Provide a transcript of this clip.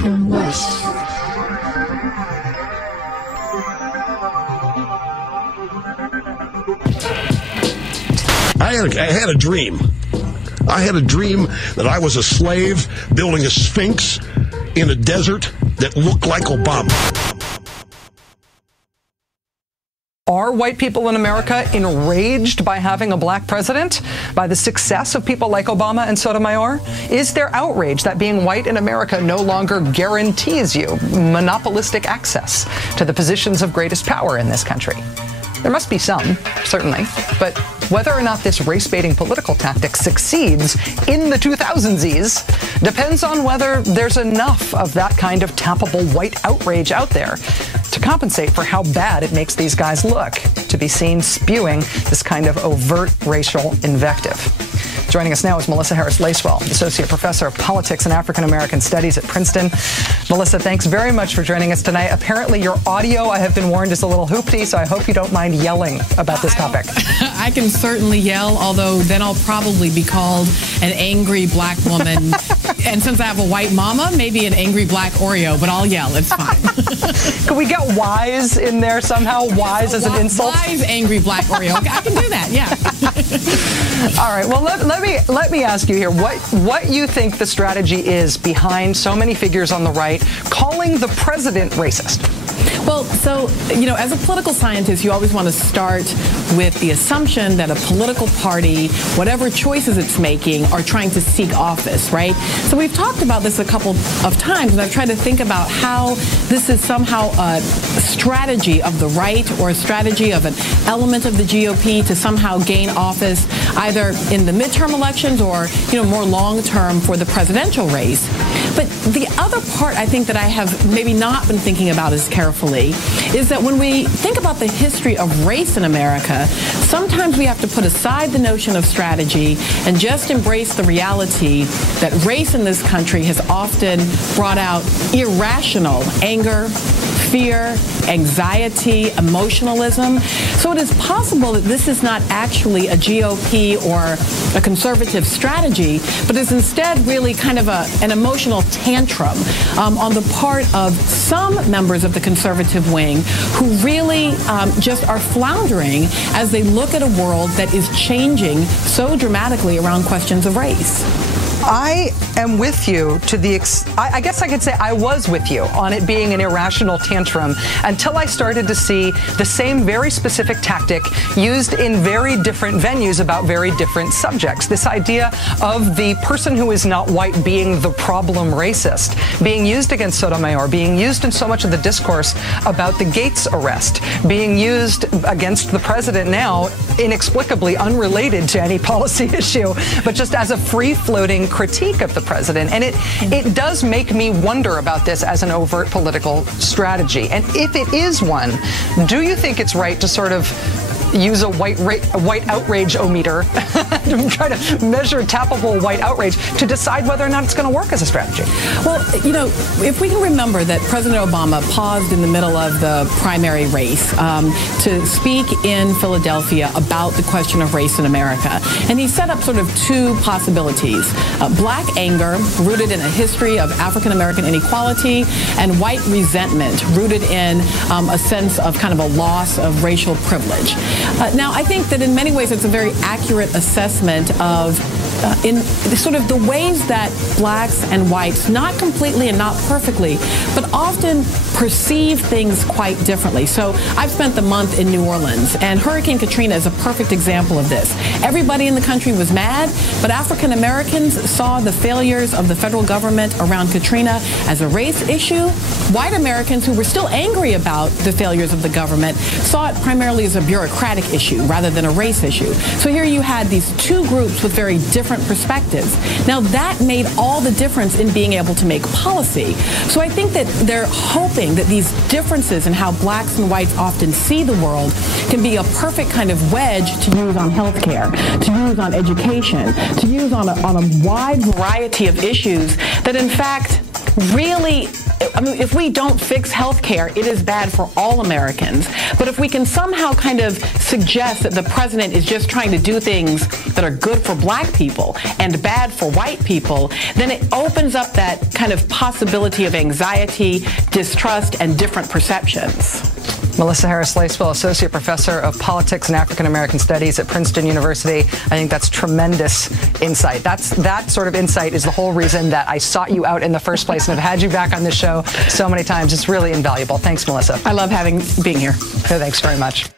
AMRKHMWST. I had a dream. I had a dream that I was a slave building a sphinx in a desert that looked like Obama. Are white people in America enraged by having a black president? By the success of people like Obama and Sotomayor? Is there outrage that being white in America no longer guarantees you monopolistic access to the positions of greatest power in this country? There must be some, certainly, but whether or not this race-baiting political tactic succeeds in the 2000s depends on whether there's enough of that kind of tappable white outrage out there to compensate for how bad it makes these guys look to be seen spewing this kind of overt racial invective. Joining us now is Melissa Harris-Lacewell, Associate Professor of Politics and African American Studies at Princeton. Melissa, thanks very much for joining us tonight. Apparently your audio, I have been warned, is a little hoopty, so I hope you don't mind yelling about this topic. I can certainly yell, although then I'll probably be called an angry black woman. And since I have a white mama, maybe an angry black Oreo, but I'll yell. It's fine. Can we get wise in there somehow? Wise as an insult? Wise, angry black Oreo. Okay, I can do that, yeah. All right, well, let me ask you here, what you think the strategy is behind so many figures on the right calling the president racist? Well, so, you know, as a political scientist, you always want to start with the assumption that a political party, whatever choices it's making, are trying to seek office, right? So we've talked about this a couple of times, and I've tried to think about how this is somehow a strategy of the right or a strategy of an element of the GOP to somehow gain office, either in the midterm elections or, you know, more long-term for the presidential race. But the other part I think that I have maybe not been thinking about as carefully is that when we think about the history of race in America, sometimes we have to put aside the notion of strategy and just embrace the reality that race in this country has often brought out irrational anger, fear, anxiety, emotionalism. So it is possible that this is not actually a GOP or a conservative strategy, but is instead really kind of an emotional tantrum on the part of some members of the conservative wing who really just are floundering as they look at a world that is changing so dramatically around questions of race. I am with you to the I guess I could say I was with you on it being an irrational tantrum until I started to see the same very specific tactic used in very different venues about very different subjects. This idea of the person who is not white being the problem racist, being used against Sotomayor, being used in so much of the discourse about the Gates arrest, being used against the president now, inexplicably unrelated to any policy issue, but just as a free-floating critique of the president. And it does make me wonder about this as an overt political strategy. And if it is one, do you think it's right to sort of use a white outrage-o-meter to try to measure tappable white outrage to decide whether or not it's going to work as a strategy? Well, you know, if we can remember that President Obama paused in the middle of the primary race to speak in Philadelphia about the question of race in America. And he set up sort of two possibilities. Black anger, rooted in a history of African-American inequality, and white resentment, rooted in a sense of kind of a loss of racial privilege. Now, I think that in many ways it's a very accurate assessment of in sort of the ways that blacks and whites, not completely and not perfectly, but often perceive things quite differently. So I've spent the month in New Orleans, and Hurricane Katrina is a perfect example of this. Everybody in the country was mad, but African Americans saw the failures of the federal government around Katrina as a race issue. White Americans who were still angry about the failures of the government saw it primarily as a bureaucratic issue rather than a race issue. So here you had these two groups with very different perspectives. Now that made all the difference in being able to make policy. So I think that they're hoping that these differences in how blacks and whites often see the world can be a perfect kind of wedge to use on healthcare, to use on education, to use on a wide variety of issues that in fact really I mean, if we don't fix health care, it is bad for all Americans. But if we can somehow kind of suggest that the president is just trying to do things that are good for black people and bad for white people, then it opens up that kind of possibility of anxiety, distrust, and different perceptions. Melissa Harris-Lacewell, Associate Professor of Politics and African American Studies at Princeton University. I think that's tremendous insight. That sort of insight is the whole reason that I sought you out in the first place and have had you back on this show so many times. It's really invaluable. Thanks, Melissa. I love being here. Thanks very much.